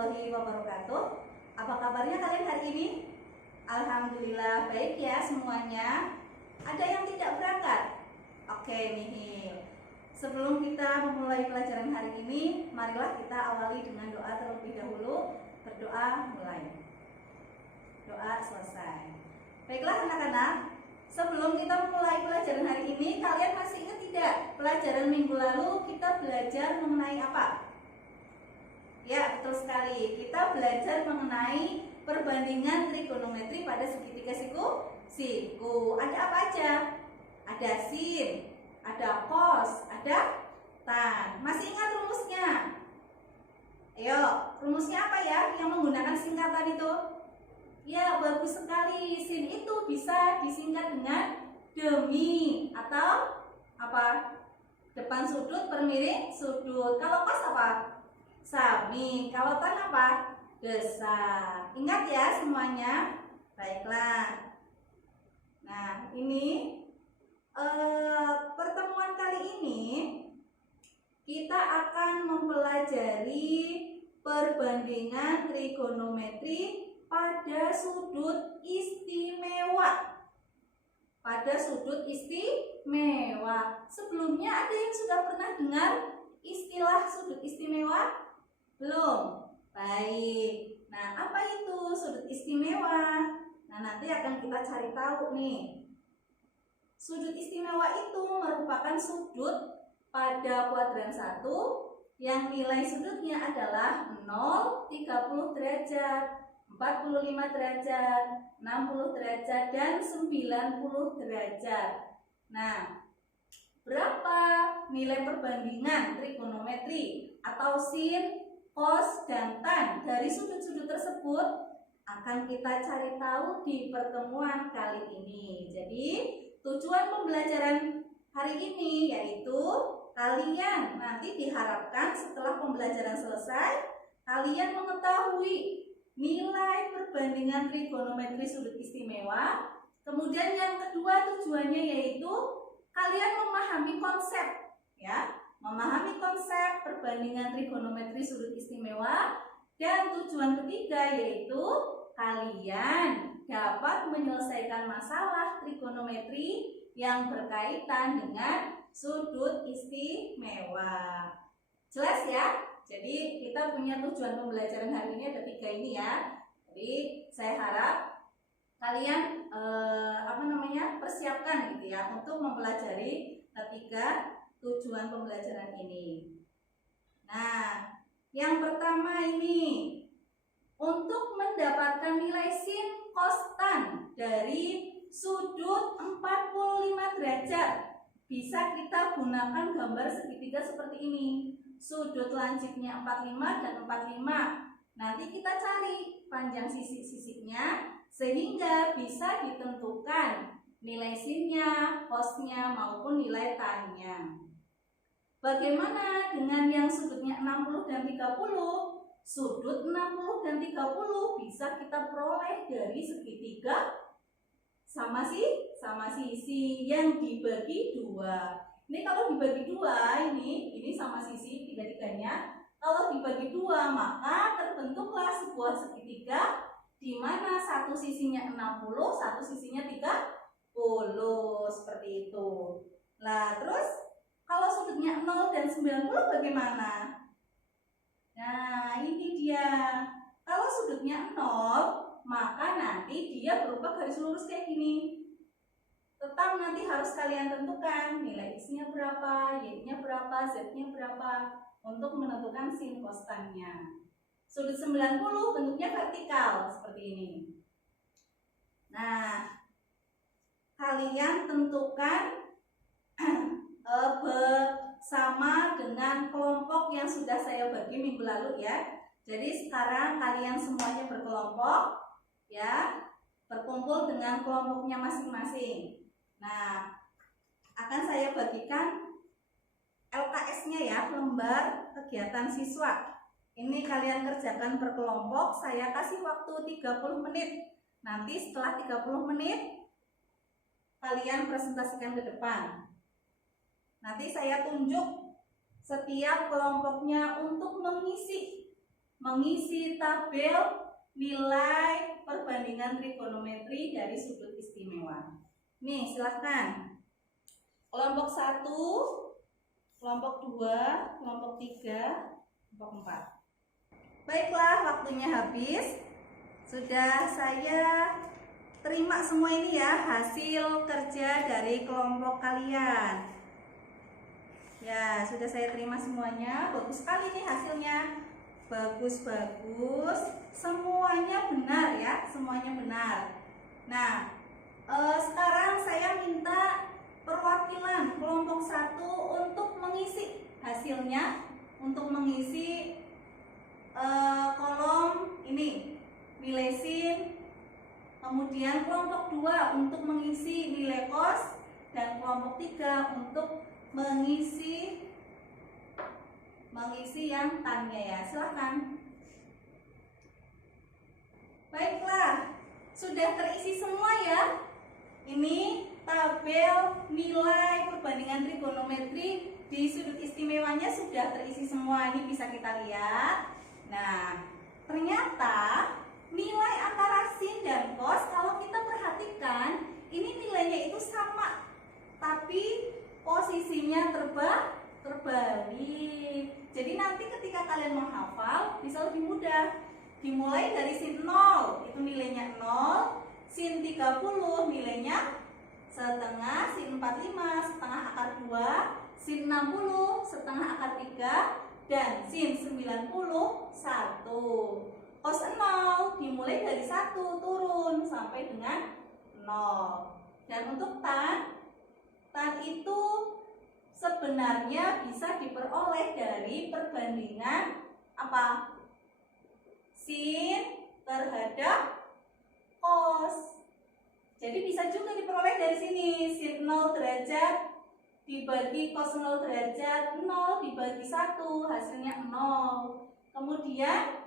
warahmatullahi wabarakatuh. Apa kabarnya kalian hari ini? Alhamdulillah baik ya semuanya. Ada yang tidak berangkat? Oke nih. Sebelum kita memulai pelajaran hari ini, marilah kita awali dengan doa terlebih dahulu. Berdoa mulai. Doa selesai. Baiklah anak-anak, sebelum kita memulai pelajaran hari ini, kalian masih ingat tidak? Pelajaran minggu lalu kita belajar mengenai apa? Ya, betul sekali. Kita belajar mengenai perbandingan trigonometri pada segitiga siku. Ada apa aja? Ada sin, ada cos, ada tan. Masih ingat rumusnya? Ayo, rumusnya apa ya yang menggunakan singkatan itu? Ya, bagus sekali. Sin itu bisa disingkat dengan demi atau apa? Depan sudut per miring sudut. Kalau cos apa? Samping. Kalau tan apa? Besar. Ingat ya semuanya. Baiklah. Nah, ini pertemuan kali ini kita akan mempelajari perbandingan trigonometri pada sudut istimewa. Pada sudut istimewa. Sebelumnya ada yang sudah pernah dengar istilah sudut istimewa? Belum? Baik. Nah, apa itu sudut istimewa? Nah, nanti akan kita cari tahu nih. Sudut istimewa itu merupakan sudut pada kuadran 1 yang nilai sudutnya adalah 0, 30 derajat, 45 derajat, 60 derajat, dan 90 derajat. Nah, berapa nilai perbandingan trigonometri atau sin, cos, dan tan dari sudut-sudut tersebut akan kita cari tahu di pertemuan kali ini. Jadi, tujuan pembelajaran hari ini yaitu kalian nanti diharapkan setelah pembelajaran selesai, kalian mengetahui nilai perbandingan trigonometri sudut istimewa. Kemudian yang kedua tujuannya yaitu kalian memahami konsep, ya, memahami konsep perbandingan trigonometri sudut istimewa. Dan tujuan ketiga yaitu kalian dapat menyelesaikan masalah trigonometri yang berkaitan dengan sudut istimewa. Jelas ya? Jadi kita punya tujuan pembelajaran hari ini ada 3 ini ya. Jadi saya harap kalian persiapkan gitu ya untuk mempelajari ketiga tujuan pembelajaran ini. Nah, yang pertama ini untuk mendapatkan nilai sin, cos, tan dari sudut 45 derajat bisa kita gunakan gambar segitiga seperti ini. Sudut lancipnya 45 dan 45. Nanti kita cari panjang sisi-sisinya sehingga bisa ditentukan nilai sinnya, cosnya maupun nilai tannya. Bagaimana dengan yang sudutnya 60 dan 30? Sudut 60 dan 30 bisa kita peroleh dari segitiga sama sisi yang dibagi 2. Ini kalau dibagi 2, ini sama sisi tiga-tiganya. Kalau dibagi 2, maka terbentuklah sebuah segitiga di mana satu sisinya 60, satu sisinya 30, seperti itu. Nah, terus kalau sudutnya 0 dan 90 bagaimana? Nah, ini dia. Kalau sudutnya 0, maka nanti dia berupa garis lurus kayak gini. Tetap nanti harus kalian tentukan nilai X-nya berapa, Y-nya berapa, Z-nya berapa untuk menentukan sin cos tan-nya. Sudut 90 bentuknya vertikal seperti ini. Nah, kalian tentukan bersama dengan kelompok yang sudah saya bagi minggu lalu ya. Jadi sekarang kalian semuanya berkelompok ya, berkumpul dengan kelompoknya masing-masing. Nah, akan saya bagikan LKS-nya ya, lembar kegiatan siswa. Ini kalian kerjakan berkelompok, saya kasih waktu 30 menit. Nanti setelah 30 menit kalian presentasikan ke depan. Nanti saya tunjuk setiap kelompoknya untuk mengisi mengisi tabel nilai perbandingan trigonometri dari sudut istimewa. Nih, silahkan. Kelompok 1, kelompok 2, kelompok 3, kelompok 4. Baiklah, waktunya habis. Sudah saya terima semua ini ya, hasil kerja dari kelompok kalian. Ya, sudah saya terima semuanya. Bagus sekali nih hasilnya. Bagus-bagus. Semuanya benar ya, semuanya benar. Nah, sekarang saya minta perwakilan kelompok 1 untuk mengisi hasilnya, untuk mengisi kolom ini nilai sin, kemudian kelompok 2 untuk mengisi nilai cos, dan kelompok 3 untuk mengisi yang tan-nya ya. Silahkan. Baiklah, sudah terisi semua ya. Ini tabel nilai perbandingan trigonometri di sudut istimewanya sudah terisi semua. Ini bisa kita lihat. Nah, ternyata nilai antara sin dan cos kalau kita perhatikan ini nilainya itu sama, tapi posisinya terbalik. Jadi nanti ketika kalian menghafal bisa lebih mudah. Dimulai dari sin 0, itu nilainya 0, sin 30 nilainya setengah, sin 45 setengah akar 2, sin 60 setengah akar 3, dan sin 90 1. Cos 0 dimulai dari 1 turun sampai dengan 0. Dan untuk tan itu sebenarnya bisa diperoleh dari perbandingan apa? Sin terhadap cos. Jadi bisa juga diperoleh dari sini. Sin 0 derajat dibagi cos 0 derajat, 0 dibagi 1, hasilnya 0. Kemudian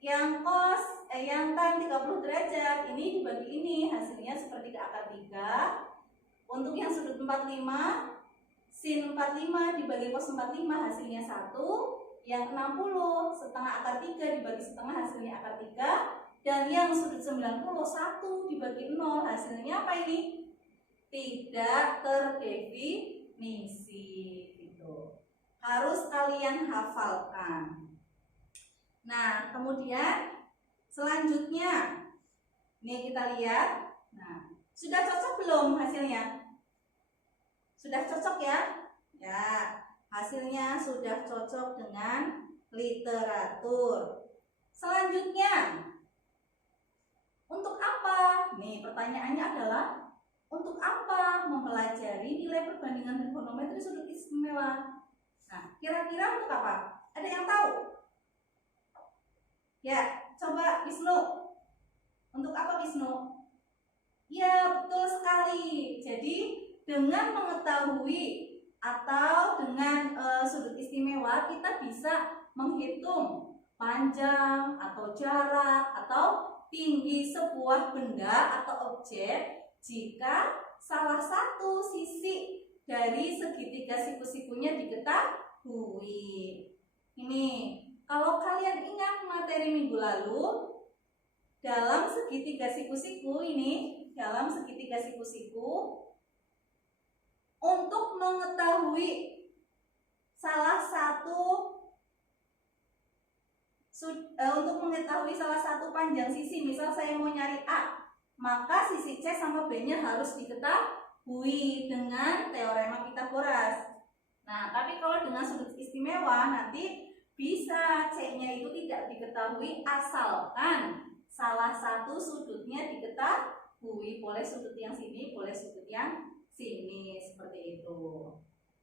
yang tan 30 derajat ini dibagi ini, hasilnya seperti ke akar 3. Untuk yang sudut 45, sin 45 dibagi cos 45 hasilnya 1. Yang 60 setengah akar 3 dibagi setengah hasilnya akar 3. Dan yang sudut 90 1 dibagi 0 hasilnya apa ini? Tidak terdefinisi gitu. Harus kalian hafalkan. Nah, kemudian selanjutnya ini kita lihat. Nah, sudah cocok belum hasilnya? Sudah cocok ya? Ya, hasilnya sudah cocok dengan literatur. Selanjutnya, untuk apa? Nih, pertanyaannya adalah untuk apa mempelajari nilai perbandingan trigonometri sudut istimewa? Nah, kira-kira untuk apa? Ada yang tahu? Ya, coba Wisnu. Untuk apa Wisnu? Ya, betul sekali. Jadi, dengan mengetahui atau dengan sudut istimewa, kita bisa menghitung panjang atau jarak atau tinggi sebuah benda atau objek jika salah satu sisi dari segitiga siku-sikunya diketahui. Ini, kalau kalian ingat materi minggu lalu, dalam segitiga siku-siku ini, untuk mengetahui salah satu panjang sisi, misal saya mau nyari A, maka sisi C sama B-nya harus diketahui dengan teorema Pythagoras. Nah, tapi kalau dengan sudut istimewa nanti bisa C-nya itu tidak diketahui asalkan salah satu sudutnya diketahui. Boleh sudut yang sini, boleh sudut yang sini, seperti itu.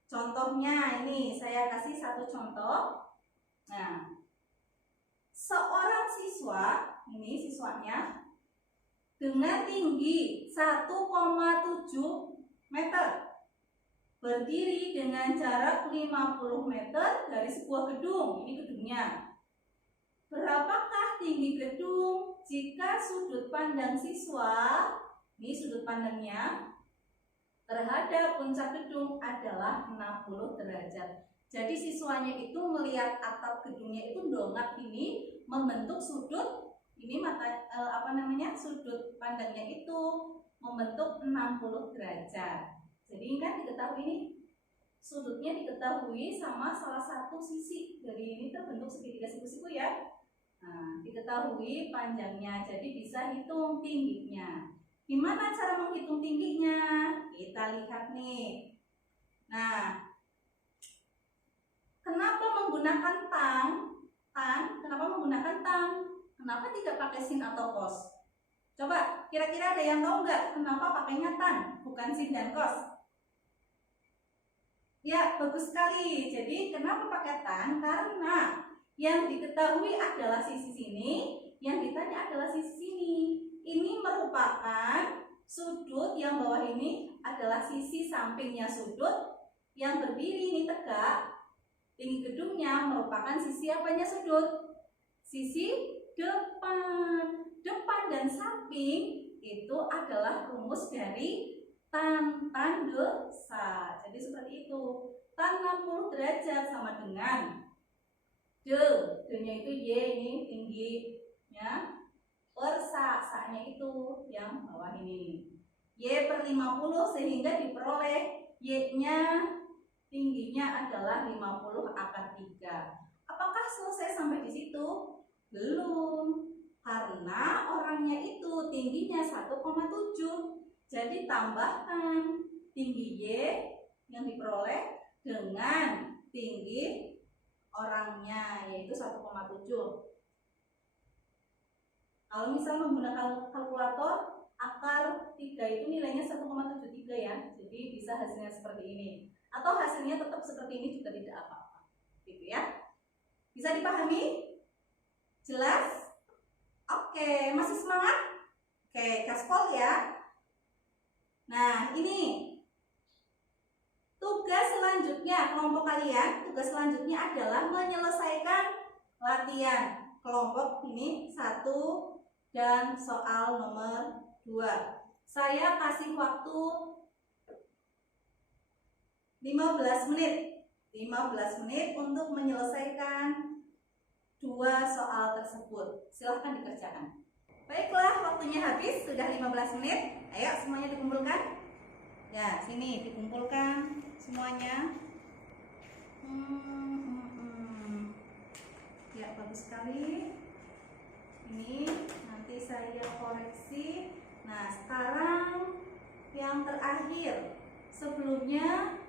Contohnya ini saya kasih satu contoh. Nah, seorang siswa, ini siswanya dengan tinggi 1,7 meter berdiri dengan jarak 50 meter dari sebuah gedung. Ini gedungnya. Berapakah tinggi gedung jika sudut pandang siswa, ini sudut pandangnya, terhadap puncak gedung adalah 60 derajat. Jadi siswanya itu melihat atap gedungnya itu dongak ini membentuk sudut ini sudut pandangnya itu membentuk 60 derajat. Jadi kan diketahui ini sudutnya diketahui sama salah satu sisi dari ini terbentuk segitiga siku-siku ya. Nah, diketahui panjangnya, jadi bisa hitung tingginya. Gimana cara menghitung tingginya? Kita lihat nih. Nah, kenapa menggunakan tang? Kenapa menggunakan tang? Kenapa tidak pakai sin atau kos? Coba, kira-kira ada yang tahu nggak kenapa pakainya tan, bukan sin dan kos? Ya, bagus sekali. Jadi, kenapa pakai tan? Karena yang diketahui adalah sisi sini, yang ditanya adalah sisi sini. Ini merupakan sudut yang bawah ini adalah sisi sampingnya sudut, yang berdiri ini tegak. Tinggi gedungnya merupakan sisi apanya sudut? Sisi depan. Depan dan samping itu adalah rumus dari tan desa. Jadi seperti itu. Tan 60 derajat sama dengan D-nya itu Y ini tingginya per sa-nya itu yang bawah ini. Y per 50 sehingga diperoleh Y-nya tingginya adalah 50 akar 3. Apakah selesai sampai di situ? Belum. Karena orangnya itu tingginya 1,7. Jadi tambahkan tinggi Y yang diperoleh dengan tinggi orangnya yaitu 1,7. Kalau misal menggunakan kalkulator, akar 3 itu nilainya 1,73 ya. Jadi bisa hasilnya seperti ini. Atau hasilnya tetap seperti ini juga tidak apa-apa. Gitu ya. Bisa dipahami? Jelas? Oke, masih semangat? Oke, gaspol ya. Nah, ini tugas selanjutnya kelompok kalian. Tugas selanjutnya adalah menyelesaikan latihan kelompok ini 1 dan soal nomor 2. Saya kasih waktu 15 menit. 15 menit untuk menyelesaikan 2 soal tersebut. Silahkan dikerjakan. Baiklah, waktunya habis, sudah 15 menit. Ayo semuanya dikumpulkan. Ya, sini dikumpulkan semuanya. Ya, bagus sekali. Ini nanti saya koreksi. Nah, sekarang yang terakhir. Sebelumnya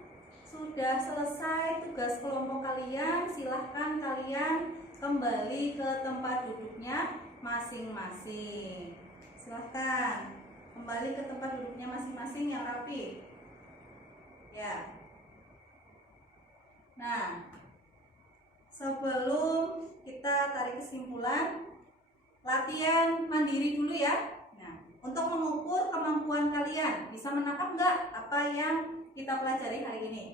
sudah selesai tugas kelompok kalian, silahkan kalian kembali ke tempat duduknya masing-masing. Silahkan kembali ke tempat duduknya masing-masing yang rapi. Ya. Nah, sebelum kita tarik kesimpulan, latihan mandiri dulu ya. Nah, untuk mengukur kemampuan kalian, bisa menangkap nggak apa yang kita pelajari hari ini?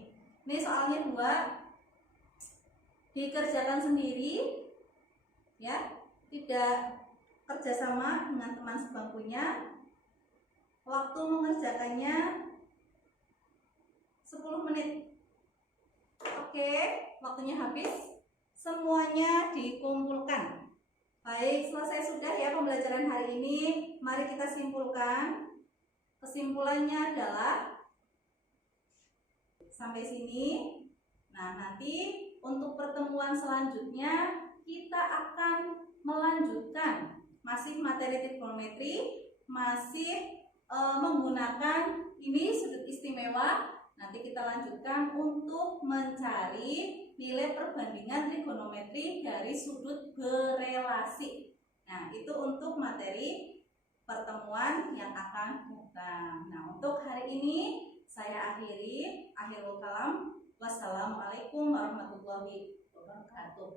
Ini soalnya 2, dikerjakan sendiri, ya, tidak kerjasama dengan teman sebangkunya. Waktu mengerjakannya 10 menit. Oke, waktunya habis. Semuanya dikumpulkan. Baik, selesai sudah ya pembelajaran hari ini. Mari kita simpulkan. Kesimpulannya adalah sampai sini. Nah, nanti untuk pertemuan selanjutnya kita akan melanjutkan masih materi trigonometri, masih menggunakan ini sudut istimewa. Nanti kita lanjutkan untuk mencari nilai perbandingan trigonometri dari sudut berelasi. Nah, itu untuk materi pertemuan yang akan datang. Nah, untuk hari ini saya akhiri. Akhirul kalam. Wassalamualaikum warahmatullahi wabarakatuh.